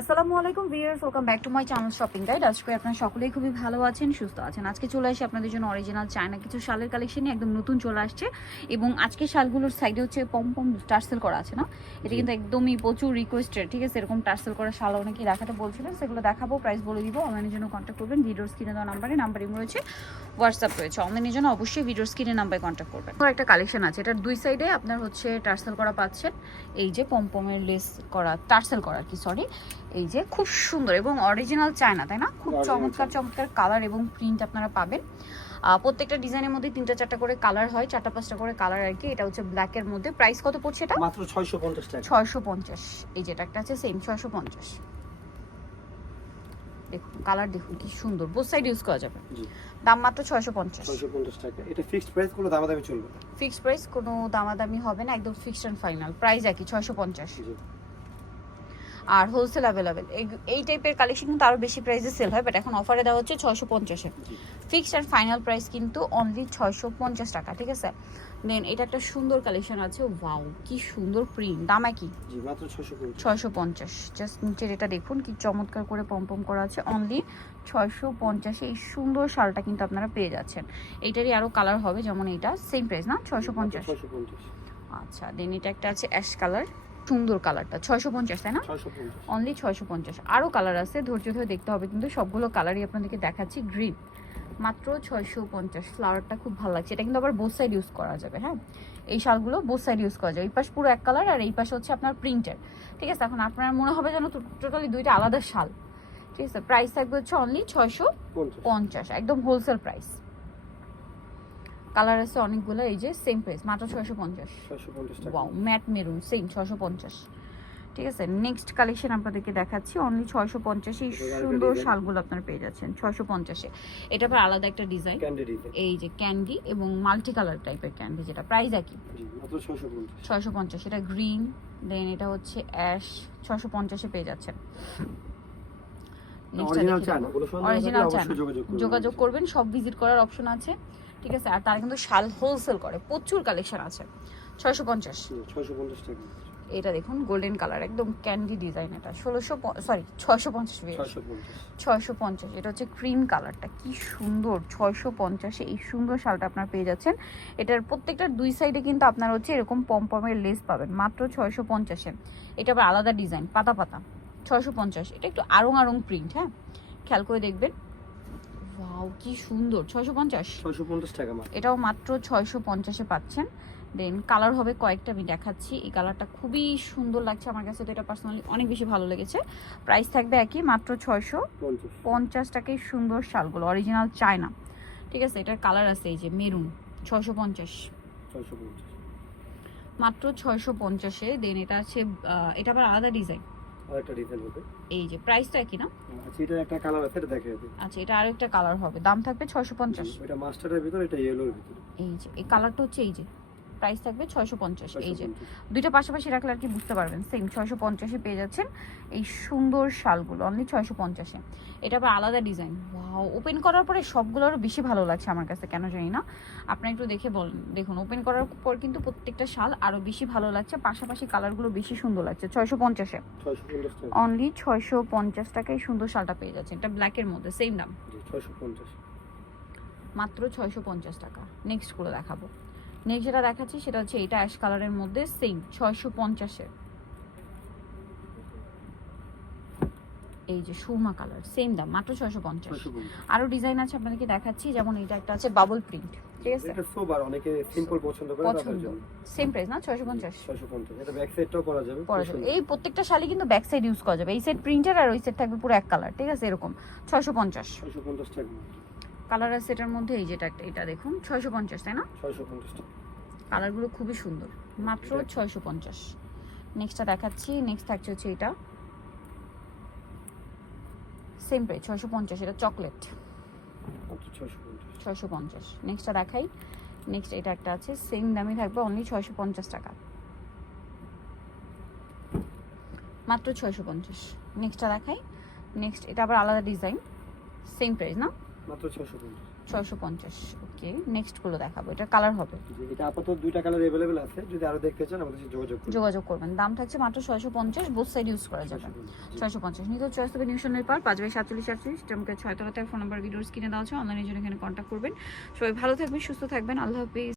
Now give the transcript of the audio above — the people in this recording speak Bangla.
আসসালামু আলাইকুম viewers welcome back to my channel shopping guide আজকে আপনারা সকলেই খুবই ভালো আছেন সুস্থ আছেন। আজকে চলে আসি আপনাদের জন্য অরিজিনাল চায়না কিছু শালের কালেকশনই একদম নতুন চলে আসছে। এবং আজকে শালগুলোর সাইডে হচ্ছে পম পম টার্সেল করা আছে না? এটা কিন্তু একদমই প্রচুর রিকোয়েস্টেড ঠিক আছে? এরকম টার্সেল করা শাল অনেকেই দেখাতে বলছিলেন সেগুলো দেখাবো প্রাইস বলে দিব। অনলাইনের জন্য কন্ট্যাক্ট করবেন ভিডিওর স্ক্রিনে দেওয়া নাম্বারে নাম্বার ইমো রয়েছে হোয়াটসঅ্যাপ রয়েছে। অনলাইনের জন্য অবশ্যই ভিডিওর স্ক্রিনে নাম্বারে কন্ট্যাক্ট করবেন। একটা কালেকশন আছে এটার দুই সাইডে আপনার হচ্ছে টার্সেল করা পাচ্ছেন। এই যে পমপমের লেস করা টার্সেল করা আর কি সরি এই যে খুব সুন্দর এবং অরিজিনাল চায়না তাই না? খুব চমৎকার চমৎকার কালার এবং প্রিন্ট আপনারা পাবেন। প্রত্যেকটা ডিজাইনের মধ্যে তিনটা চারটা করে কালার হয় চারটা পাঁচটা করে কালার আর কি এটা হচ্ছে ব্ল্যাকের মধ্যে। প্রাইস কত পড়ছে এটা? মাত্র ছয়শো পঞ্চাশ টাকা। ছয়শো পঞ্চাশ। এই যেটা একটা আছে সেম ছয়শো পঞ্চাশ। দেখুন কালার দেখুন কি সুন্দর। বোথ সাইড ইউজ করা যাবে। দাম মাত্র ছয়শো পঞ্চাশ। ছয়শো পঞ্চাশ টাকা। এটা ফিক্সড প্রাইস কোনো দামাদামি চলবে ফিক্সড প্রাইস কোনো দামাদামি হবে না একদম ফিক্সড অ্যান্ড ফাইনাল প্রাইস একই ছয়শো পঞ্চাশ। জি। আর হোলসেল অ্যাভেলেবেল এই টাইপের কালেকশন কিন্তু আরও বেশি প্রাইসে সেল হয় বাট এখন অফারে দেওয়া হচ্ছে ছয়শো পঞ্চাশে ফিক্সড অ্যান্ড ফাইনাল প্রাইস কিন্তু অনলি ছয়শো পঞ্চাশ টাকা ঠিক আছে? দেন এটা একটা সুন্দর কালেকশন আছে ওয়াও কি সুন্দর প্রিন্ট দাম কি ছয়শো পঞ্চাশ। জাস্ট নিচের এটা দেখুন কি চমৎকার করে পম্পম করা আছে অনলি ছয়শো পঞ্চাশে এই সুন্দর শালটা কিন্তু আপনারা পেয়ে যাচ্ছেন। এইটারই আরও কালার হবে যেমন এইটা সেম প্রাইস না? ছয়শো পঞ্চাশ। আচ্ছা দেন এটা একটা আছে অ্যাশ কালার সুন্দর কালারটা ছয়শো পঞ্চাশ তাই না? অনলি ছয়শো পঞ্চাশ। আরও কালার আছে ধৈর্য ধরে দেখতে হবে কিন্তু সবগুলো কালারই আপনাদেরকে দেখাচ্ছি। গ্রিন মাত্র ছয়শো পঞ্চাশ। ফ্লাওয়ারটা খুব ভালো লাগছে। এটা কিন্তু আবার বোথ সাইড ইউজ করা যাবে হ্যাঁ? এই শালগুলো বোথ সাইড ইউজ করা যাবে। এই পাশ পুরো এক কালার আর এই পাশে হচ্ছে আপনার প্রিন্টের ঠিক আছে? এখন আপনার মনে হবে যেন টোটালি দুইটা আলাদা শাল। ঠিক আছে? প্রাইস থাকবে হচ্ছে অনলি ছয়শো পঞ্চাশ। একদম হোলসেল প্রাইস কালার আছে অনেকগুলো এই যে সেম প্রাইস মাত্র ছয়শো পঞ্চাশ। ছয়শো ওয়াও ম্যাট মেরুন সেম ছশো পঞ্চাশ। ঠিক আছে নেক্সট কালেকশন আপনাদেরকে দেখাচ্ছি অনলি ছয়শো পঞ্চাশে সুন্দর। শালগুলো আপনারা পেয়ে যাচ্ছেন ছয়শো পঞ্চাশে। এটা আবার আলাদা একটা ডিজাইন এই যে ক্যান্ডি এবং মাল্টি কালার টাইপের ক্যান্ডি যেটা প্রাইস একই। ছয়শো পঞ্চাশ। ছয়শো এটা গ্রিন দেন এটা হচ্ছে অ্যাশ ছশো পঞ্চাশে পেয়ে যাচ্ছেন। অরিজিনাল যোগাযোগ করবেন। সব ভিজিট করার অপশন আছে। ঠিক আছে? আর তারা কিন্তু শাল হোলসেল করে প্রচুর কালেকশন আছে। ছয়শো পঞ্চাশ। ছয়শো পঞ্চাশ টাকা। এটা দেখুন গোল্ডেন কালার একদম ক্যান্ডি ডিজাইন এটা। ষোলোশো সরি ছয়শো পঞ্চাশ ছয়শো পঞ্চাশ। এটা হচ্ছে ক্রিম কালারটা কি সুন্দর ছয়শো পঞ্চাশে এই সুন্দর শালটা আপনার পেয়ে যাচ্ছেন। এটার প্রত্যেকটার দুই সাইডে কিন্তু আপনার হচ্ছে এরকম পমপমের লেস পাবেন মাত্র ছয়শো পঞ্চাশে। এটা আবার আলাদা ডিজাইন পাতা পাতা। ছয়শো পঞ্চাশ এটা একটু আরং আরং প্রিন্ট হ্যাঁ? খেয়াল করে দেখবেন। ওয়াও কি সুন্দর। ছয়শো পঞ্চাশ? ছয়শো পঞ্চাশ টাকা মাত্র। এটাও মাত্র ছয়শো পঞ্চাশে পাচ্ছেন। দেন কালার হবে কয়েকটা আমি দেখাচ্ছি। এই কালারটা খুবই সুন্দর লাগছে আমার কাছে তো এটা পার্সোনালি অনেক বেশি ভালো লেগেছে। প্রাইস থাকবে একই মাত্র ছয়শো পঞ্চাশ। পঞ্চাশ টাকায় সুন্দর শালগুলো অরিজিনাল চায়না। ঠিক আছে এটার কালার আছে এই যে মেরুন ছয়শো পঞ্চাশ। ছয়শো পঞ্চাশ। মাত্র ছয়শো পঞ্চাশে দেন এটা আছে এটা আবার আলাদা ডিজাইন আরেকটা ডিজাইন হবে। এই যে প্রাইস তো একই না? আচ্ছা এটা একটা কালার আছে এটা দেখে দিই। আচ্ছা এটা আরেকটা কালার হবে। দাম থাকবে ছয়শো পঞ্চাশ। ওইটা মাস্টারের ভিতর এটা ইয়েলোর ভিতর। এই যে এই কালারটা হচ্ছে এই যে। প্রাইস থাকবে ছয়শো পঞ্চাশ এই যে। দুইটা পাশাপাশি রাখলে আর কি বুঝতে পারবেন সেম ছয়শো পঞ্চাশে পেয়ে যাচ্ছেন এই সুন্দর শালগুলো অনলি ছয়শো পঞ্চাশে। এটা আবার আলাদা ডিজাইন ওয়াও ওপেন করার পরে সবগুলো আরও বেশি ভালো লাগছে আমার কাছে কেন জানি না? আপনারা একটু দেখে বলেন দেখুন ওপেন করার পর কিন্তু প্রত্যেকটা শাল আরও বেশি ভালো লাগছে পাশাপাশি কালারগুলো বেশি সুন্দর লাগছে ছয়শো পঞ্চাশে। অনলি ছয়শো পঞ্চাশ টাকায় সুন্দর শালটা পেয়ে যাচ্ছেন এটা ব্ল্যাকের মধ্যে সেম দাম। ছয়শো পঞ্চাশ। মাত্র ছয়শো পঞ্চাশ টাকা। নেক্সটগুলো দেখাবো। নেক্সট যেটা দেখাচ্ছি সেটা হচ্ছে এটা অ্যাশ কালারের মধ্যে সেম ছয়শো পঞ্চাশের। এই যে সুরমা কালার সেম দাম মাত্র ছয়শো পঞ্চাশ। আরও ডিজাইন আছে আপনাদেরকে দেখাচ্ছি যেমন এটা একটা আছে বাবল প্রিন্ট ঠিক আছে? এটা সোবার অনেকে সিম্পল পছন্দ করে পছন্দ। সেম প্রাইস না? এটা ব্যাক সাইডটাও করা যাবে এই প্রত্যেকটা কিন্তু ব্যাক সাইড ইউজ করা যাবে। এই সাইড প্রিন্টার আর ওই সাইড থাকবে পুরো এক কালার ঠিক আছে? এরকম। ছয়শো পঞ্চাশ। টাকা কালার আছে এটার মধ্যে এই যেটা একটা এটা দেখুন ছয়শো পঞ্চাশ তাই না? ছয়শো পঞ্চাশ টাকা কালারগুলো খুবই সুন্দর। মাত্র ছয়শো পঞ্চাশ। নেক্সটটা দেখাচ্ছি। নেক্সট থাকছে হচ্ছে এটা। সেম প্রাইস ছয়শো পঞ্চাশ এটা চকলেট ছয়শো পঞ্চাশ। নেক্সটটা দেখাই। নেক্সট এটা একটা আছে সেম দামই থাকবে অনলি ছয়শো পঞ্চাশ টাকা। মাত্র ছয়শো পঞ্চাশ। নেক্সটটা দেখাই। নেক্সট এটা আবার আলাদা ডিজাইন সেম প্রাইস না? মাত্র পঞ্চাশ। ছয়শো পঞ্চাশ ওকে নেক্সটগুলো দেখাবো। এটা কালার হবে। এটা আপাতত দুইটা কালার আছে। যদি আরও দেখতে চান আমাদের সাথে যোগাযোগ করুন। যোগাযোগ করবেন। দাম থাকছে মাত্র বোথ সাইড ইউজ করা যাবে। ছয়শো পঞ্চাশ নিতে চয়েস হবে নিউশনের পার বাই টাকা ফোন নাম্বার ভিডিওর দেওয়া আছে। অনলাইনে জন্য এখানে কন্ট্যাক্ট করবেন। সবাই ভালো থাকবেন সুস্থ থাকবেন। আল্লাহ হাফিজ।